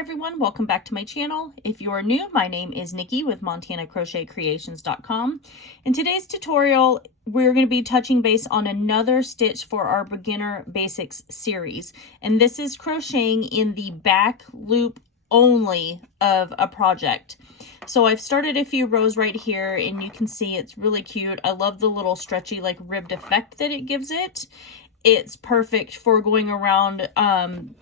everyone, welcome back to my channel. If you are new, my name is Nikki with MontanaCrochetCreations.com. In today's tutorial, we're going to be touching base on another stitch for our Beginner Basics series. And this is crocheting in the back loop only of a project. So I've started a few rows right here and you can see it's really cute. I love the little stretchy like ribbed effect that it gives it. It's perfect for going around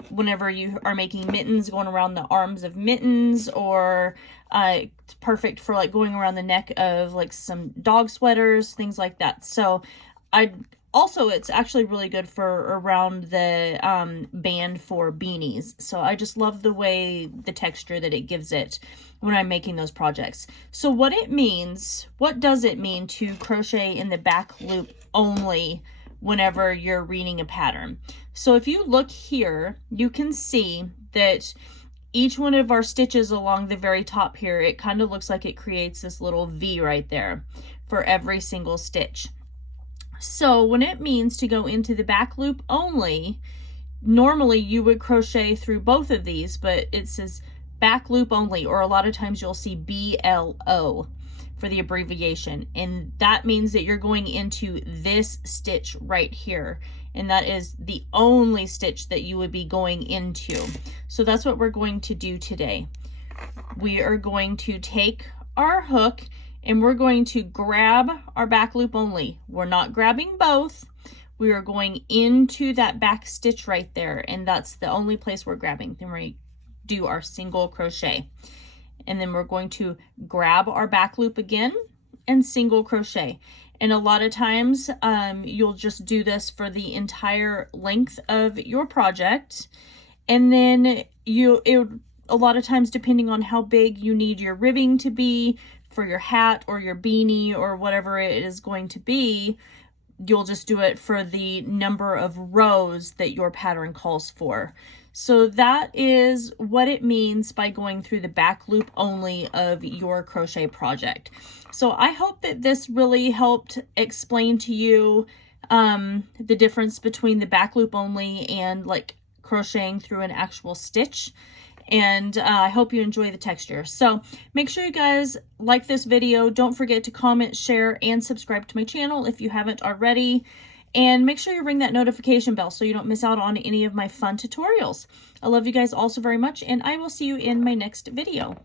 whenever you are making mittens, going around the arms of mittens, or it's perfect for like going around the neck of like some dog sweaters, things like that. So it's actually really good for around the band for beanies. So I just love the way, the texture that it gives it when I'm making those projects. So what does it mean to crochet in the back loop only whenever you're reading a pattern? So if you look here, you can see that each one of our stitches along the very top here, it kind of looks like it creates this little V right there for every single stitch. So when it means to go into the back loop only, normally you would crochet through both of these, but it says back loop only, or a lot of times you'll see BLO for the abbreviation, and that means that you're going into this stitch right here, and that is the only stitch that you would be going into. So that's what we're going to do today. We are going to take our hook and we're going to grab our back loop only. We're not grabbing both. We are going into that back stitch right there, and that's the only place we're grabbing. Then we're going to do our single crochet. And then we're going to grab our back loop again and single crochet. And a lot of times you'll just do this for the entire length of your project. And then a lot of times, depending on how big you need your ribbing to be for your hat or your beanie or whatever it is going to be, you'll just do it for the number of rows that your pattern calls for. So that is what it means by going through the back loop only of your crochet project. So I hope that this really helped explain to you the difference between the back loop only and like crocheting through an actual stitch. And I hope you enjoy the texture. So make sure you guys like this video. Don't forget to comment, share, and subscribe to my channel if you haven't already. And make sure you ring that notification bell so you don't miss out on any of my fun tutorials. I love you guys all so very much, and I will see you in my next video.